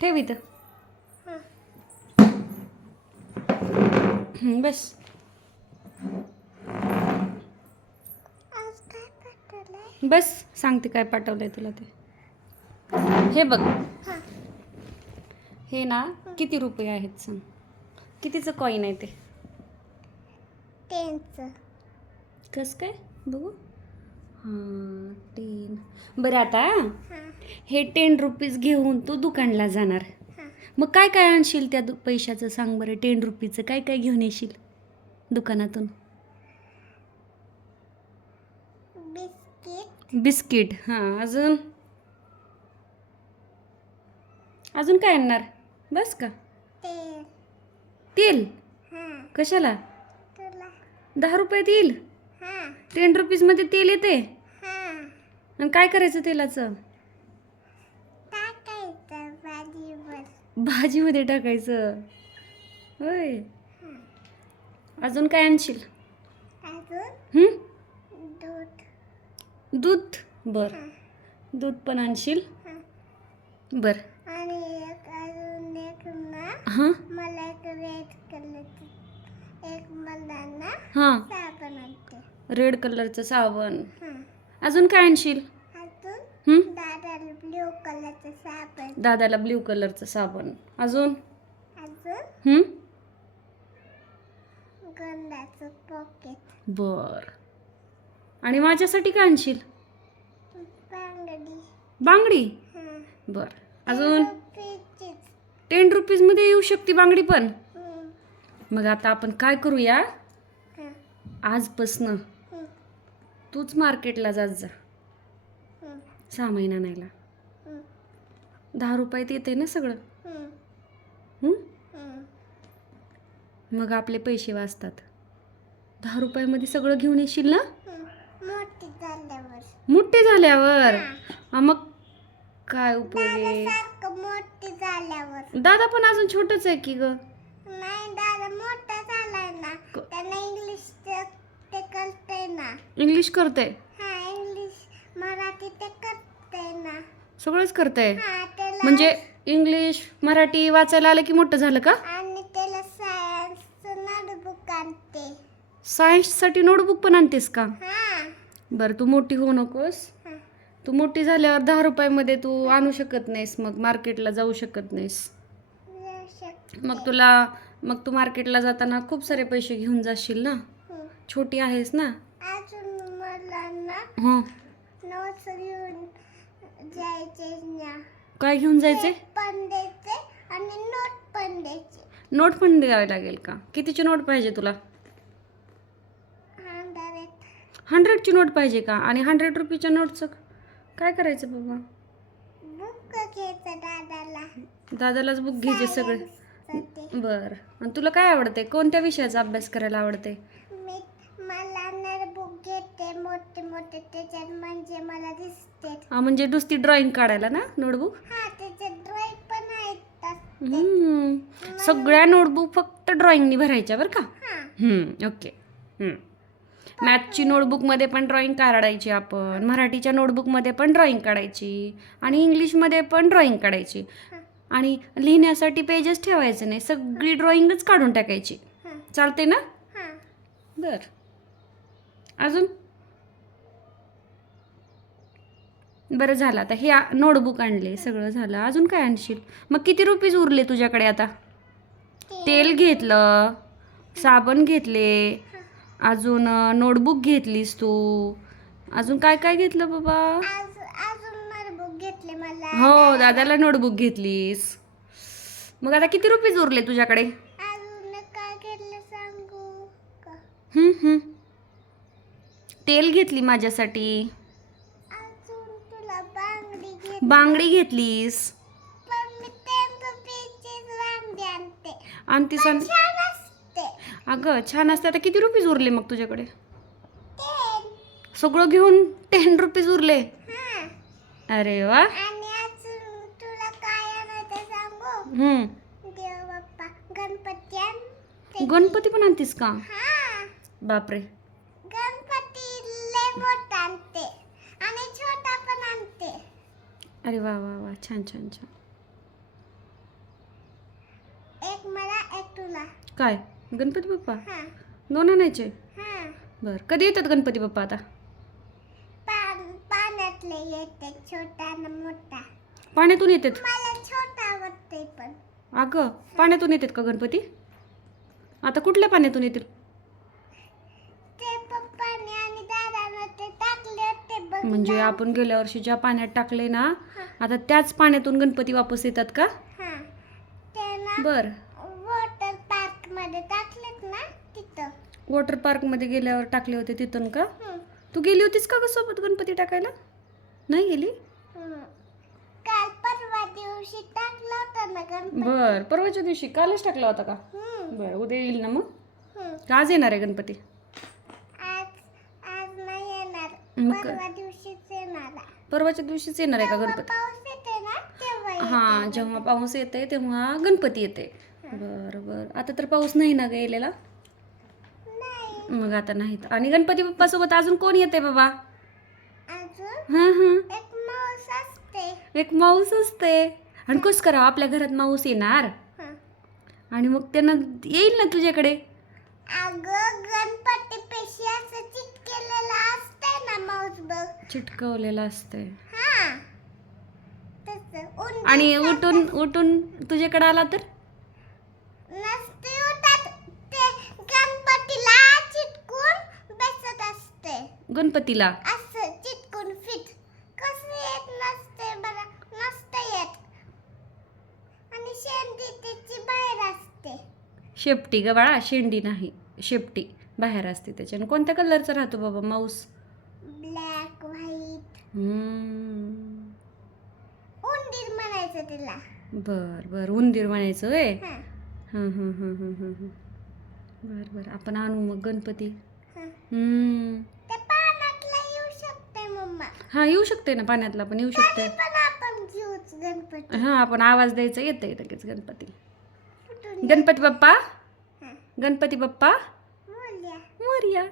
ठेव इथं. बस. बस सांगते काय पाठवलंय तुला ते. हे बघ. हां हे ना किती रुपये आहेत सांग. कितीचं कॉईन आहे ते? टेनचं. कसं काय? बघू. हां टेन. बरं आता हां टेन रुपीज घेऊन तू दुकानला जाणार. मग काय काय आणशील त्या दु पैशाचं? सांग बरं टेन रुपीचं काय काय घेऊन येशील दुकानातून? बिस्किट. बिस्किट हां अजून? अजून काय आणणार? बस का? तेल. तेल? कशाला? दहा रुपयात येईल? टेन रुपीजमध्ये तेल येते आणि काय करायचं तेलाचं टाकायचं भाजीवर भाजीमध्ये टाकायचं. होय. अजून काय आणशील? अजून? दूध. दूध? बर. दूध पण आणशील? हां. बर. आणि एक अजून एक ना हां? मला एक रेड कलरचं एक मला ना हां. साबण आणते. रेड कलरचं साबण. अजून काय आणशील? अजून हं? दादाला ब्ल्यू कलरचं साबण. दादाला ब्ल्यू कलरचं साबण. अजून? अजून? गंधाचं पॉकेट बर. आणि माझ्यासाठी काय आणशील? बांगडी. बांगडी? हां. बर. अजून? टेन रुपीजमध्ये येऊ शकते बांगडी पण. मग आता आपण काय करूया? आजपासनं. तूच मार्केटला जात जा. सहा महिना नाहीला. दहा रुपयात येते ना सगळं. हं. मग आपले पैसे वाचतात. दहा रुपयामध्ये सगळं घेऊन येशील ना. मोठी झाल्यावर. मोठे झाल्यावर? हां. मग काय उपयोग आहे? मोठी झाल्यावर. दादा पण अजून छोटच आहे की ग? नाही दादा मोठा झालाय ना. क- त्याला इंग्लिश ते ते कळतंय ना. इंग्लिश करते हा इंग्लिश मराठी ते करतंय ना. सगळंच करते हा म्हणजे इंग्लिश मराठी वाचायला आलं की मोठं झालं का? आणि त्याला सायन्सचं नोटबुक आणते. सायन्ससाठी नोटबुक पण आणतेस का? हा. बरं तू मोठी होऊ नकोस. हा. तू मोठी झाल्यावर दहा रुपयामध्ये तू आणू शकत नाहीस मग मार्केटला जाऊ शकत नाहीस. शकते. मग तुला मग तू मार्केटला जाताना खूप सारे पैसे घेऊन जाशील ना? हं. छोटी आहेस ना? अजून मला ना हां. नोट्स घेऊन जायचे ना. काय घेऊन जायचे? पण द्यायचे आणि नोट पण द्यायचे नोट पण द्यावी लागेल का? कितीची नोट पाहिजे तुला? हंड्रेड. हंड्रेडची नोट पाहिजे का? आणि हंड्रेड रुपीच्या नोटचं काय करायचं बाबा? बुक घ्यायचं दादाला. दादालाच बुक घ्यायचे सगळे. बरं. आणि तुला काय आवडते कोणत्या विषयाचा अभ्यास करायला आवडते मी मला नोटबुक घेते मोठे मोठे त्याच्यात म्हणजे मला दिसते. हा म्हणजे नुसती ड्रॉइंग काढायला ना नोटबुक हा त्याच्यात ड्रॉइंग पण आहेत हम्म. सगळ्या नोटबुक फक्त ड्रॉइंगनी भरायच्या बरं का? हा. हम्म, ओके हम्म. मॅथची नोटबुकमध्ये पण ड्रॉइंग काढायची आपण. मराठीच्या नोटबुकमध्ये पण ड्रॉइंग काढायची. आणि इंग्लिशमध्ये पण ड्रॉइंग काढायची. आणि लिहिण्यासाठी पेजेस ठेवायचे नाही. सगळी ड्रॉइंगच काढून टाकायची. हा. चालते ना? हा. बर. अजून? बरं झालं आता. हे नोटबुक आणले सगळं झालं. अजून काय आणशील? मग किती रुपीज उरले तुझ्याकडे आता? तेल. घेतलं साबण घेतले अजून नोटबुक घेतलीस तू. अजून काय काय घेतलं बाबा? हो दादाला नोटबुक घेतलीस. मग आता किती रुपीज उरले तुझ्याकडे. तेल घेतली माझ्यासाठी. बांगडी घेत बांगडी घेतलीस आणि ती सण छान असते. अगं छान असते. आता किती रुपीज उरले मग तुझ्याकडे? सगळं घेऊन टेन रुपीज उरले. हा. अरे वा. गणपती पण आणतीस का? हा. बापरे. अरे वा वा वा. छान छान छान. एक मला एक तुला. काय? गणपती बाप्पा? हा. दोन आणायचे? हा. कधी येतात गणपती बाप्पा आता? पाण्यातले येते छोटा मोठा. पाण्यातून येतात? मला छोटा वाटते पण. अगं पाण्यातून येतात का गणपती? आता कुठल्या पाण्यातून येतील? आणि ते म्हणजे आपण गेल्या वर्षी ज्या पाण्यात टाकले ना आता त्याच पाण्यातून गणपती वापस येतात का? हा. बर. वॉटर पार्कमध्ये टाकलेत ना तिथं. वॉटर पार्कमध्ये गेल्यावर टाकले होते तिथून का? तू गेली होतीस का ग सोबत गणपती टाकायला? नाही गेली? हम्म. काल परवा दिवशी टाकलं होतं ना गणपती. बर. परवाच्या दिवशी कालच टाकला होता का? बर उद्या येईल ना मग. का आज येणार आहे गणपती? आज आज नाही येणार. मग? परवा. परवाच्या दिवशीच येणार आहे का गणपती? हा जेव्हा पाऊस येते तेव्हा गणपती येते बर बर. आता तर पाऊस नाही ना गेलेला नाही. मग आता नाहीत. आणि गणपती बाप्पा सोबत अजून कोण येते बाबा? अजून हा हा. एक माऊस असते. एक माऊस असते. आणि कस करा आपल्या घरात माऊस येणार. आणि मग त्यांना येईल ना तुझ्याकडे? अगं गणपती ना माऊस बघ चिटकवलेलं असते हा. तसं. उंदीर आणि उठून उठून तुझ्याकडे आला तर? नसते उठत. ते गणपतीला चिटकून बसत असते. गणपतीला? असं चिटकून फिट. कसं येत नसते बरं. नसते येत. आणि शेंडी त्याची बाहेर असते. शेपटी ग बाळा शेंडी नाही. शेपटी बाहेर असते त्याच्या आणि कोणत्या कलरचा राहतो बाबा माऊस. उंदीर म्हणायचं तिला. बर बर. उंदीर म्हणायचं होय? हा. हं हं हं हं हं हं. बर बर. आपण आणू मग गणपती. हा. हम्म. ते पाण्यातला येऊ शकते मम्मा. हा येऊ शकते ना पाण्यातला पण येऊ शकते पण आपण घेऊच गणपती. हा आपण आवाज द्यायचा येतंय लगेच गणपती. कुठून गणपती बाप्पा? हा. गणपती बाप्पा? बोलूया मोरया.